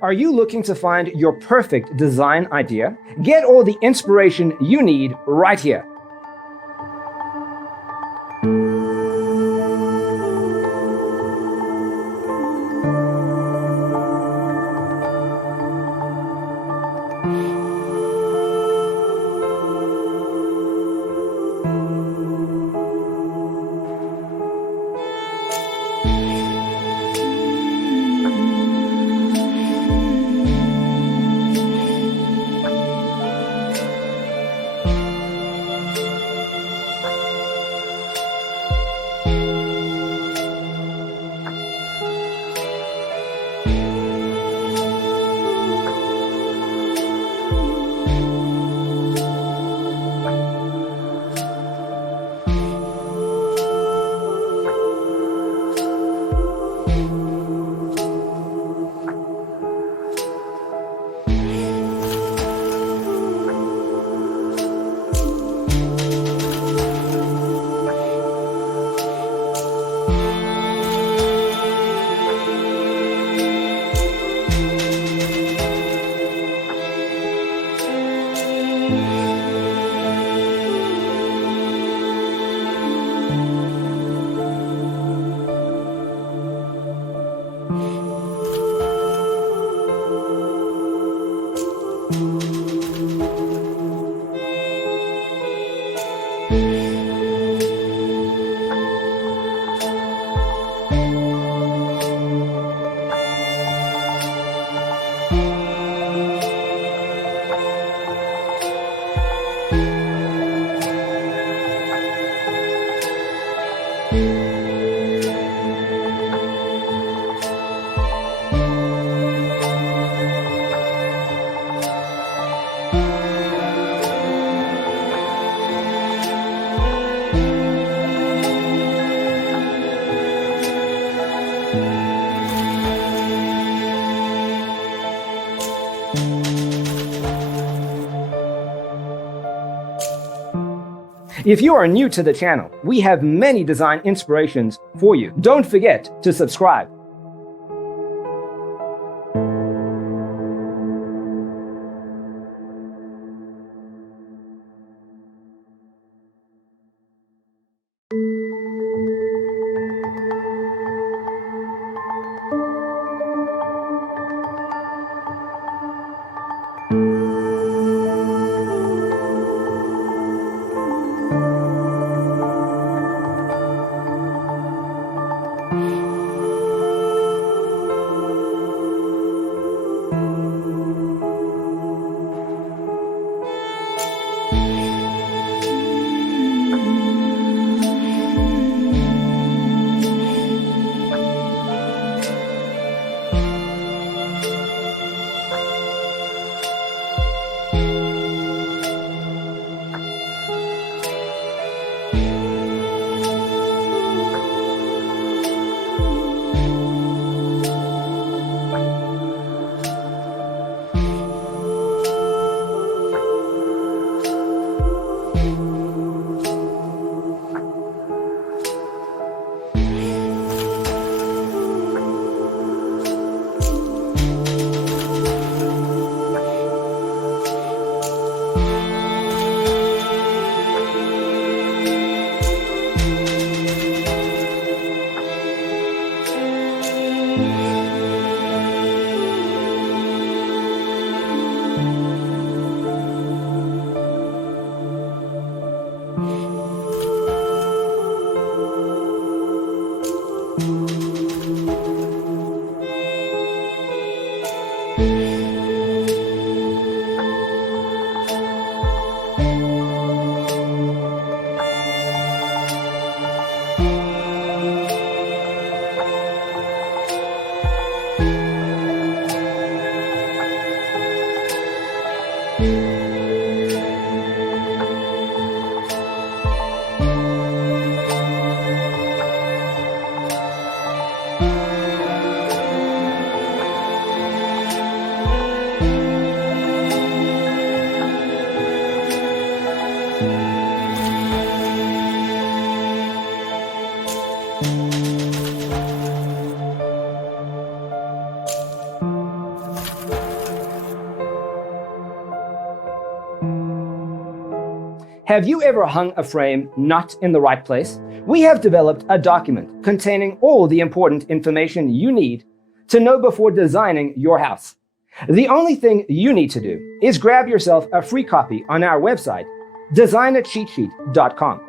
Are you looking to find your perfect design idea? Get all the inspiration you need right here. If you are new to the channel, we have many design inspirations for you. Don't forget to subscribe. Have you ever hung a frame not in the right place? We have developed a document containing all the important information you need to know before designing your house. The only thing you need to do is grab yourself a free copy on our website, designercheatsheet.com.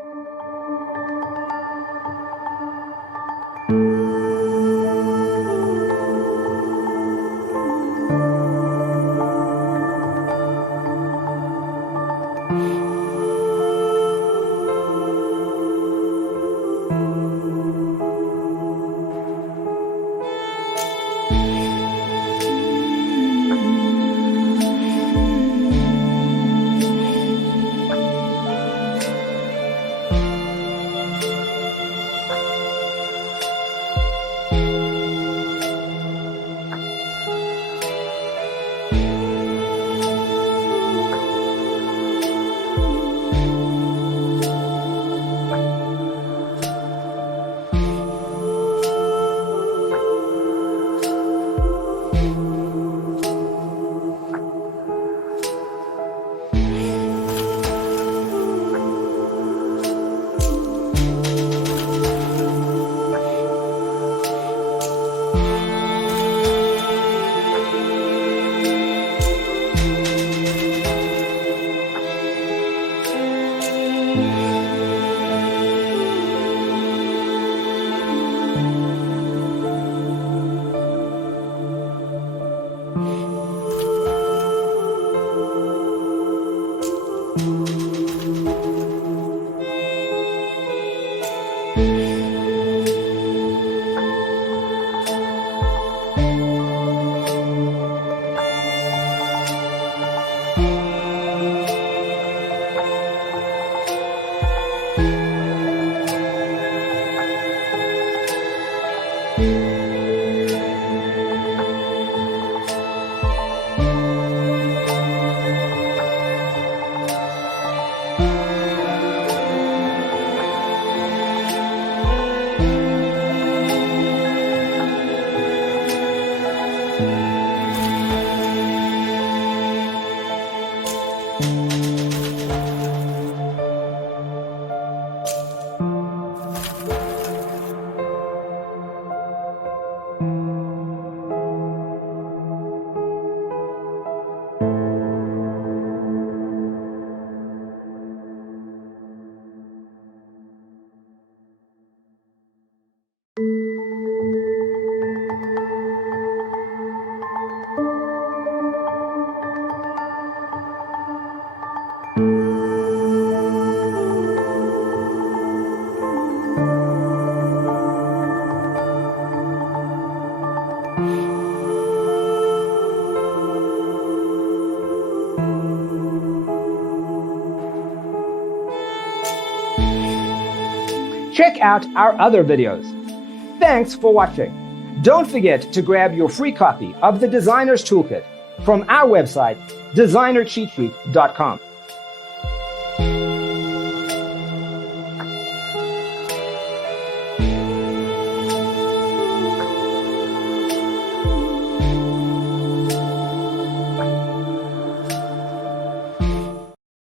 Check out our other videos. Thanks for watching. Don't forget to grab your free copy of the Designer's Toolkit from our website, designercheatsheet.com.